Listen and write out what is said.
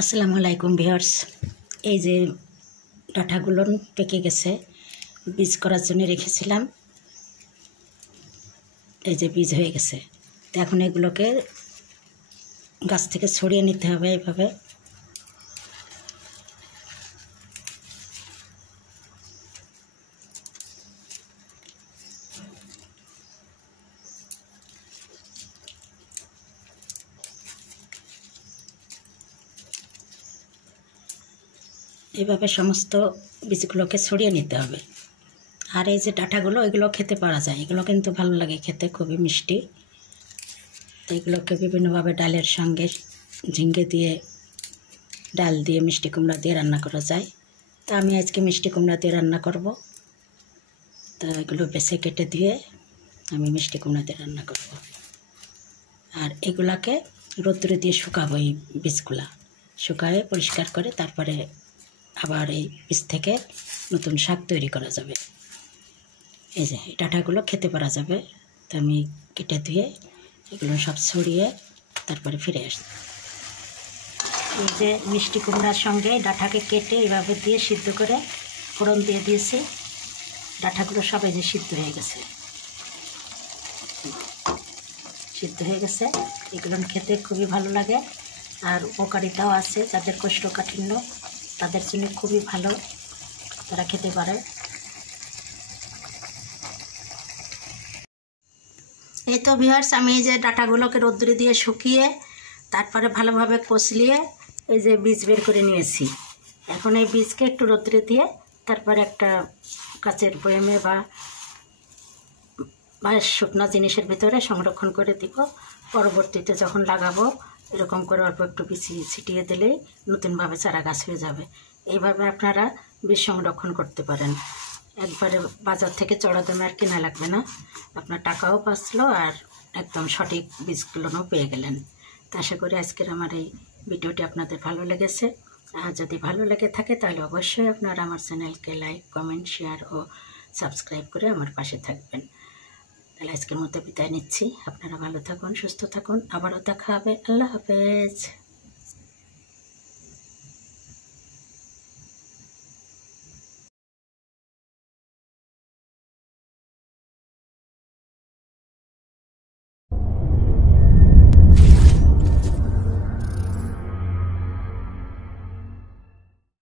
আসসালামু আলাইকুম ভিউয়ার্স। এই যে ডাঁটাগুলো পেকে গেছে, বীজ করার জন্য রেখেছিলাম। এই যে বীজ হয়ে গেছে, তো এখন এগুলোকে গাছ থেকে ছড়িয়ে নিতে হবে। এইভাবে এইভাবে সমস্ত বীজগুলোকে ছড়িয়ে নিতে হবে। আর এই যে ডাঁটাগুলো, এগুলো খেতে পারা যায়, এগুলো কিন্তু ভালো লাগে খেতে, খুবই মিষ্টি। তো এগুলোকে বিভিন্নভাবে ডালের সঙ্গে, ঝিঙ্গে দিয়ে, ডাল দিয়ে, মিষ্টি কুমড়া দিয়ে রান্না করা যায়। তো আমি আজকে মিষ্টি কুমড়া দিয়ে রান্না করব। তো এগুলো বেছে কেটে দিয়ে আমি মিষ্টি কুমড়া দিয়ে রান্না করব। আর এগুলাকে রোদ্দুরে দিয়ে শুকাবো, এই বীজগুলা শুকায়ে পরিষ্কার করে তারপরে আবার এই বীজ থেকে নতুন শাক তৈরি করা যাবে। এই যে ডাঁটাগুলো খেতে পারা যাবে। তো আমি কেটে ধুয়ে এগুলো সব ছড়িয়ে তারপরে ফিরে আসছি। এই যে মিষ্টি কুমড়ার সঙ্গে ডাঁটাকে কেটে এভাবে দিয়ে সিদ্ধ করে ফোড়ন দিয়ে দিয়েছি। ডাঁটাগুলো সব এই যে সিদ্ধ হয়ে গেছে, এগুলো খেতে খুবই ভালো লাগে। আর উপকারিতাও আছে, যাদের কোষ্ঠকাঠিন্য তাদের জন্য খুবই ভালো, তারা খেতে পারে। এই তো ভিউয়ার্স, আমি এই যে ডাঁটাগুলোকে রোদ্দুরে দিয়ে শুকিয়ে তারপরে ভালোভাবে কষলিয়ে এই যে বীজ বের করে নিয়েছি। এখন এই বীজকে একটু রোদ্দুরে দিয়ে তারপরে একটা কাচের বয়ামে বা শুকনো জিনিসের ভিতরে সংরক্ষণ করে দিব। পরবর্তীতে যখন লাগাবো এরকম করে অল্প একটু ছিটিয়ে দিলেই নতুনভাবে চারা গাছ হয়ে যাবে। এইভাবে আপনারা বীজ সংরক্ষণ করতে পারেন। একবারে বাজার থেকে চড়া দামে আর কেনা লাগবে না, আপনার টাকাও বাঁচলো আর একদম সঠিক বীজগুলোও পেয়ে গেলেন। তো আশা করি আজকের আমার এই ভিডিওটি আপনাদের ভালো লেগেছে। আর যদি ভালো লেগে থাকে তাহলে অবশ্যই আপনারা আমার চ্যানেলকে লাইক, কমেন্ট, শেয়ার ও সাবস্ক্রাইব করে আমার পাশে থাকবেন। তাহলে আজকের মতো বিদায় নিচ্ছি। আপনারা ভালো থাকুন, সুস্থ থাকুন, আবারও দেখা হবে। আল্লাহ হাফেজ।